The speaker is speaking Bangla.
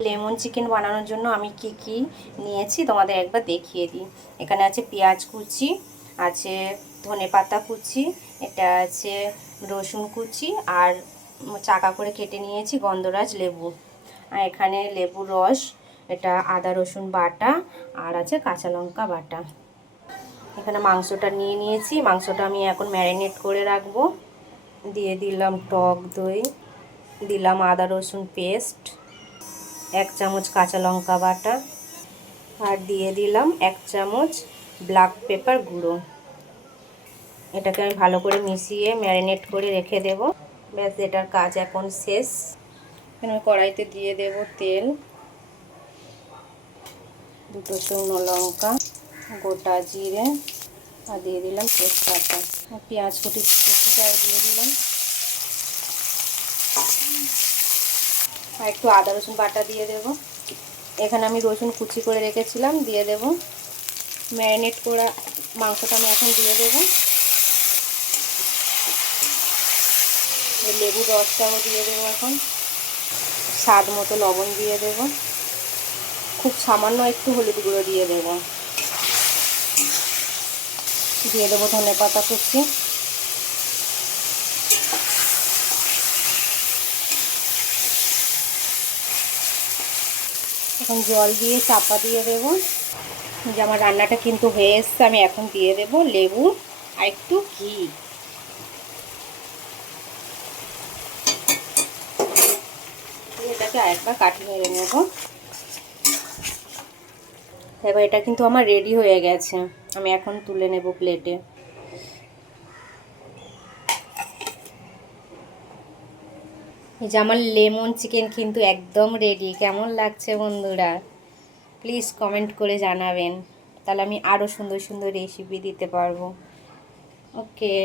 লেমন চিকেন বানানোর জন্য আমি কি নিয়েছি তোমাদের একবার দেখিয়ে দিই। এখানে আছে পেঁয়াজ কুচি, আছে ধনেপাতা কুচি, এটা আছে রসুন কুচি, আর চাকা করে কেটে নিয়েছি গন্ধরাজ লেবু, আর এখানে লেবুর রস, এটা আদা রসুন বাটা, আর আছে কাঁচা লঙ্কা বাটা। এখানে মাংসটা নিয়ে নিয়েছি, মাংসটা আমি এখন ম্যারিনেট করে রাখবো। দিয়ে দিলাম টক দই, দিলাম আদা রসুন পেস্ট, 1 চামচ কাঁচা লঙ্কা বাটা, আর দিয়ে দিলাম 1 চামচ ব্ল্যাক পেপার গুঁড়ো। এটাকে আমি ভালো করে মিশিয়ে ম্যারিনেট করে রেখে দেব। ব্যাস, এটার কাজ এখন শেষ। এখানে কড়াইতে দিয়ে দেব তেল, 2 শুকনো লঙ্কা, গোটা জিরে, আর দিয়ে দিলাম তেজপাতা, আর পেঁয়াজ কুচিটাও দিয়ে দিলাম, আর একটু আদা রসুন বাটা দিয়ে দেব। এখানে আমি রসুন কুচি করে রেখেছিলাম, দিয়ে দেব। ম্যারিনেট করা মাংসটা আমি এখন দিয়ে দেব। লেবুর রসটাও দিয়ে দেবো এখন, স্বাদ মতো লবণ দিয়ে দেব, খুব সামান্য একটু হলুদ গুঁড়ো দিয়ে দেব, দিয়ে দেবো ধনেপাতা কুচি, এখন জল দিয়ে চাপা দিয়ে দেব। যে আমার রান্নাটা কিন্তু হয়ে এসছে, আমি এখন দিয়ে দেব লেবু আর একটু ঘি। এটাকে আরেকবার কাটিয়ে নেড়ে নেব। দেখো, এটা কিন্তু আমার রেডি হয়ে গেছে, আমি এখন তুলে নেব প্লেটে। এই যে আমার লেমন চিকেন কিন্তু একদম রেডি। কেমন লাগছে বন্ধুরা, প্লিজ কমেন্ট করে জানাবেন, তাহলে আমি আরও সুন্দর সুন্দর রেসিপি দিতে পারবো। ওকে।